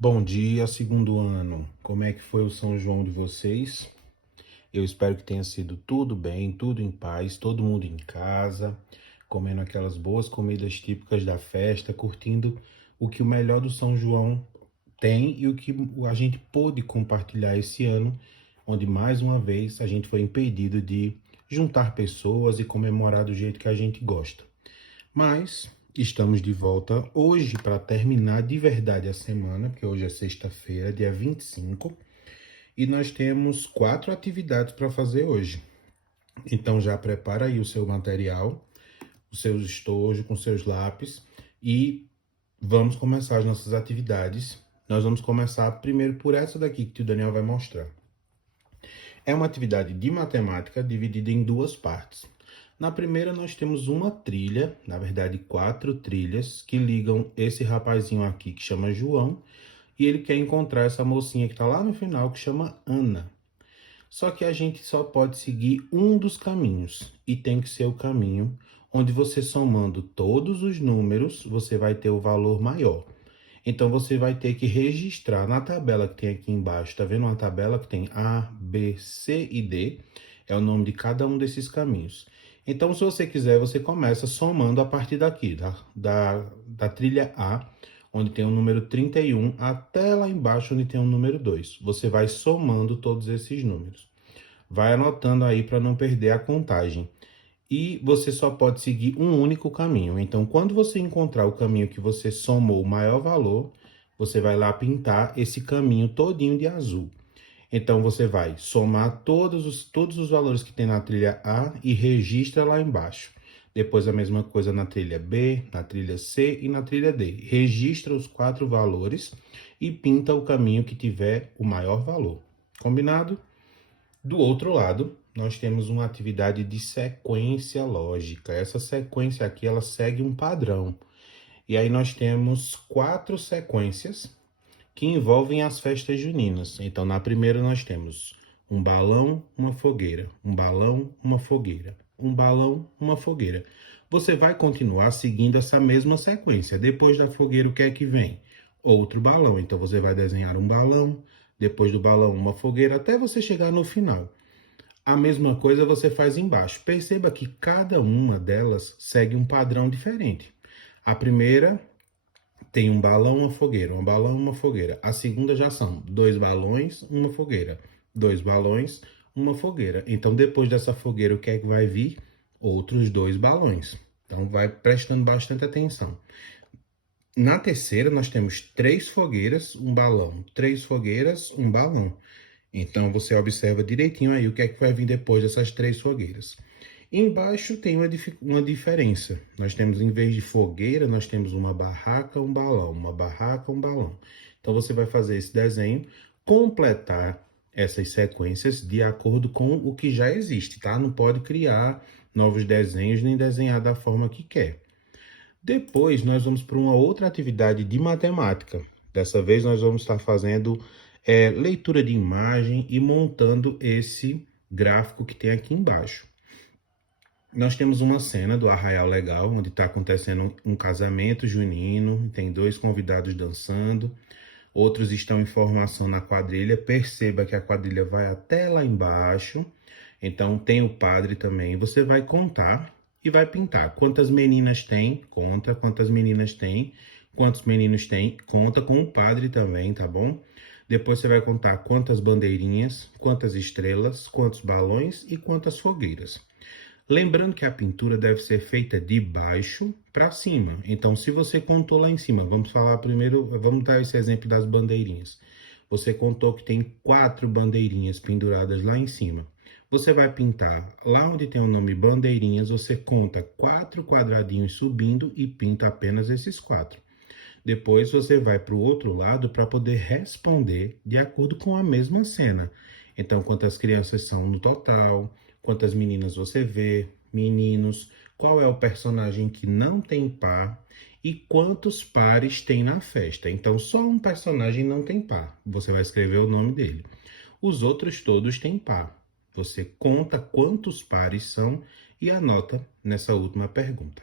Bom dia, segundo ano. Como é que foi o São João de vocês? Eu espero que tenha sido tudo bem, tudo em paz, todo mundo em casa, comendo aquelas boas comidas típicas da festa, curtindo o que o melhor do São João tem e o que a gente pôde compartilhar esse ano, onde mais uma vez a gente foi impedido de juntar pessoas e comemorar do jeito que a gente gosta. Mas estamos de volta hoje para terminar de verdade a semana, porque hoje é sexta-feira, dia 25, e nós temos 4 atividades para fazer hoje. Então já prepara aí o seu material, os seus estojos com seus lápis e vamos começar as nossas atividades. Nós vamos começar primeiro por essa daqui que o Daniel vai mostrar. É uma atividade de matemática dividida em 2 partes. Na primeira, nós temos uma trilha, na verdade, 4 trilhas, que ligam esse rapazinho aqui que chama João e ele quer encontrar essa mocinha que está lá no final que chama Ana. Só que a gente só pode seguir um dos caminhos e tem que ser o caminho onde você somando todos os números, você vai ter o valor maior. Então você vai ter que registrar na tabela que tem aqui embaixo, tá vendo uma tabela que tem A, B, C e D? É o nome de cada um desses caminhos. Então, se você quiser, você começa somando a partir daqui, da trilha A, onde tem o número 31, até lá embaixo, onde tem o número 2. Você vai somando todos esses números. Vai anotando aí para não perder a contagem. E você só pode seguir um único caminho. Então, quando você encontrar o caminho que você somou o maior valor, você vai lá pintar esse caminho todinho de azul. Então, você vai somar todos os valores que tem na trilha A e registra lá embaixo. Depois, a mesma coisa na trilha B, na trilha C e na trilha D. Registra os 4 valores e pinta o caminho que tiver o maior valor. Combinado? Do outro lado, nós temos uma atividade de sequência lógica. Essa sequência aqui, ela segue um padrão. E aí nós temos 4 sequências que envolvem as festas juninas. Então, na primeira nós temos um balão, uma fogueira, um balão, uma fogueira, um balão, uma fogueira. Você vai continuar seguindo essa mesma sequência. Depois da fogueira, o que é que vem? Outro balão. Então, você vai desenhar um balão, depois do balão, uma fogueira, até você chegar no final. A mesma coisa você faz embaixo. Perceba que cada uma delas segue um padrão diferente. A primeira tem um balão, uma fogueira, um balão, uma fogueira. A segunda já são 2 balões, uma fogueira. 2 balões, uma fogueira. Então, depois dessa fogueira, o que é que vai vir? Outros 2 balões. Então, vai prestando bastante atenção. Na terceira, nós temos 3 fogueiras, um balão. 3 fogueiras, um balão. Então, você observa direitinho aí o que é que vai vir depois dessas 3 fogueiras. Embaixo tem uma diferença. Nós temos, em vez de fogueira, nós temos uma barraca, um balão, uma barraca, um balão. Então, você vai fazer esse desenho, completar essas sequências de acordo com o que já existe, tá? Não pode criar novos desenhos nem desenhar da forma que quer. Depois, nós vamos para uma outra atividade de matemática. Dessa vez, nós vamos estar fazendo leitura de imagem e montando esse gráfico que tem aqui embaixo. Nós temos uma cena do Arraial Legal, onde está acontecendo um casamento junino, tem 2 convidados dançando, outros estão em formação na quadrilha. Perceba que a quadrilha vai até lá embaixo, então tem o padre também. Você vai contar e vai pintar. Quantas meninas tem? Conta. Quantas meninas tem? Quantos meninos tem? Conta com o padre também, tá bom? Depois você vai contar quantas bandeirinhas, quantas estrelas, quantos balões e quantas fogueiras. Lembrando que a pintura deve ser feita de baixo para cima. Então, se você contou lá em cima, vamos falar primeiro, vamos dar esse exemplo das bandeirinhas. Você contou que tem 4 bandeirinhas penduradas lá em cima. Você vai pintar lá onde tem o nome bandeirinhas, você conta 4 quadradinhos subindo e pinta apenas esses 4. Depois você vai para o outro lado para poder responder de acordo com a mesma cena. Então, quantas crianças são no total, quantas meninas você vê, meninos, qual é o personagem que não tem par e quantos pares tem na festa. Então, só um personagem não tem par. Você vai escrever o nome dele. Os outros todos têm par. Você conta quantos pares são e anota nessa última pergunta.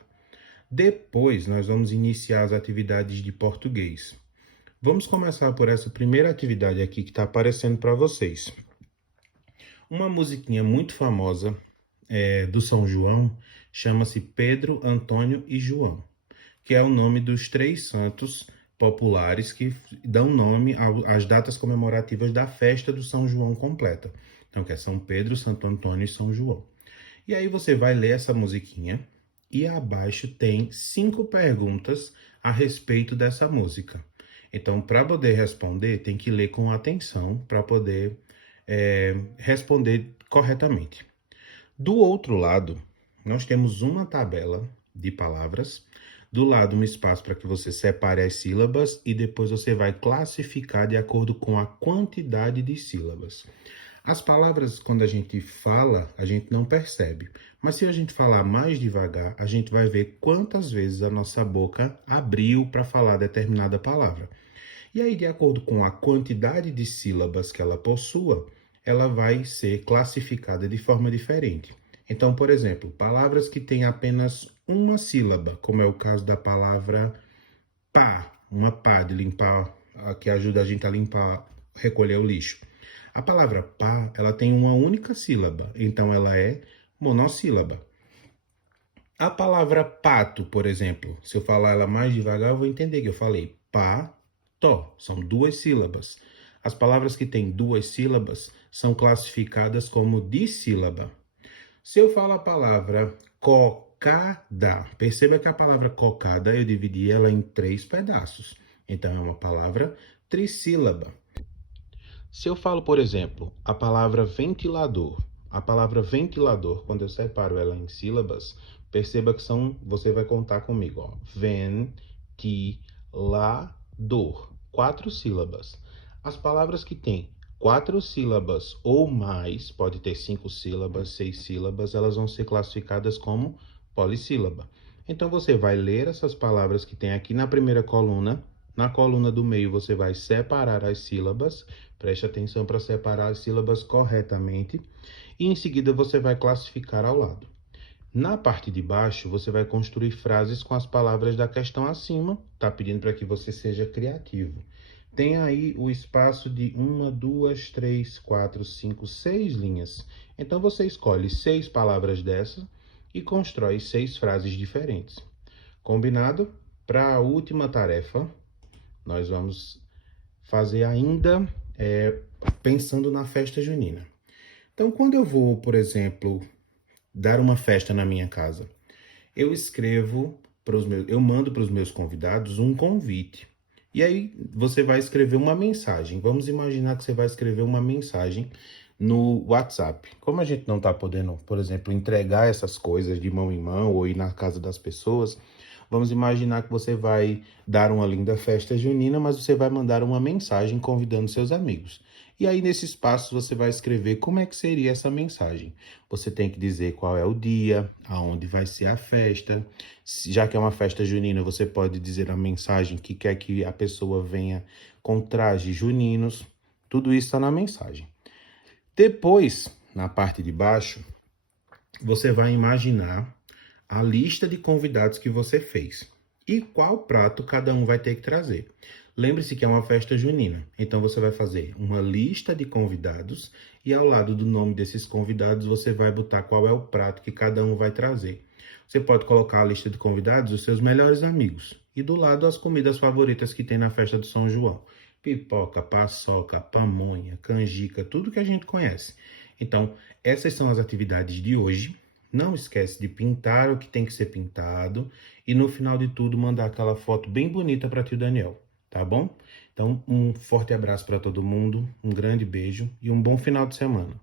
Depois, nós vamos iniciar as atividades de português. Vamos começar por essa primeira atividade aqui que está aparecendo para vocês. Uma musiquinha muito famosa do São João chama-se Pedro, Antônio e João, que é o nome dos três santos populares que dão nome às datas comemorativas da festa do São João completa. Então, que é São Pedro, Santo Antônio e São João. E aí você vai ler essa musiquinha e abaixo tem 5 perguntas a respeito dessa música. Então, para poder responder, tem que ler com atenção para poder responder corretamente. Do outro lado, nós temos uma tabela de palavras. Do lado, um espaço para que você separe as sílabas e depois você vai classificar de acordo com a quantidade de sílabas. As palavras, quando a gente fala, a gente não percebe. Mas se a gente falar mais devagar, a gente vai ver quantas vezes a nossa boca abriu para falar determinada palavra. E aí, de acordo com a quantidade de sílabas que ela possua, ela vai ser classificada de forma diferente. Então, por exemplo, palavras que têm apenas uma sílaba, como é o caso da palavra pá, uma pá de limpar, que ajuda a gente a limpar, recolher o lixo. A palavra pá, ela tem uma única sílaba, então ela é monossílaba. A palavra pato, por exemplo, se eu falar ela mais devagar, eu vou entender que eu falei pá-tó, são 2 sílabas. As palavras que têm 2 sílabas são classificadas como dissílaba. Se eu falo a palavra cocada, perceba que a palavra cocada eu dividi ela em 3 pedaços. Então é uma palavra trissílaba. Se eu falo, por exemplo, a palavra ventilador, quando eu separo ela em sílabas, perceba que você vai contar comigo, ó. Ventilador, 4 sílabas. As palavras que têm 4 sílabas ou mais, pode ter 5 sílabas, 6 sílabas, elas vão ser classificadas como polissílaba. Então você vai ler essas palavras que tem aqui na primeira coluna. Na coluna do meio você vai separar as sílabas, preste atenção para separar as sílabas corretamente, e em seguida você vai classificar ao lado. Na parte de baixo você vai construir frases com as palavras da questão acima, tá pedindo para que você seja criativo. Tem aí o espaço de 1, 2, 3, 4, 5, 6 linhas. Então você escolhe 6 palavras dessas e constrói 6 frases diferentes. Combinado? Para a última tarefa, nós vamos fazer ainda pensando na festa junina. Então, quando eu vou, por exemplo, dar uma festa na minha casa, eu mando para os meus convidados um convite. E aí você vai escrever uma mensagem. Vamos imaginar que você vai escrever uma mensagem no WhatsApp. Como a gente não está podendo, por exemplo, entregar essas coisas de mão em mão ou ir na casa das pessoas, vamos imaginar que você vai dar uma linda festa junina, mas você vai mandar uma mensagem convidando seus amigos. E aí, nesse espaço, você vai escrever como é que seria essa mensagem. Você tem que dizer qual é o dia, aonde vai ser a festa. Já que é uma festa junina, você pode dizer a mensagem que quer que a pessoa venha com trajes juninos. Tudo isso está na mensagem. Depois, na parte de baixo, você vai imaginar a lista de convidados que você fez e qual prato cada um vai ter que trazer. Lembre-se que é uma festa junina, então você vai fazer uma lista de convidados e ao lado do nome desses convidados você vai botar qual é o prato que cada um vai trazer. Você pode colocar a lista de convidados os seus melhores amigos e do lado as comidas favoritas que tem na festa do São João. Pipoca, paçoca, pamonha, canjica, tudo que a gente conhece. Então, essas são as atividades de hoje. Não esquece de pintar o que tem que ser pintado e no final de tudo mandar aquela foto bem bonita para tio Daniel, tá bom? Então, um forte abraço para todo mundo, um grande beijo e um bom final de semana.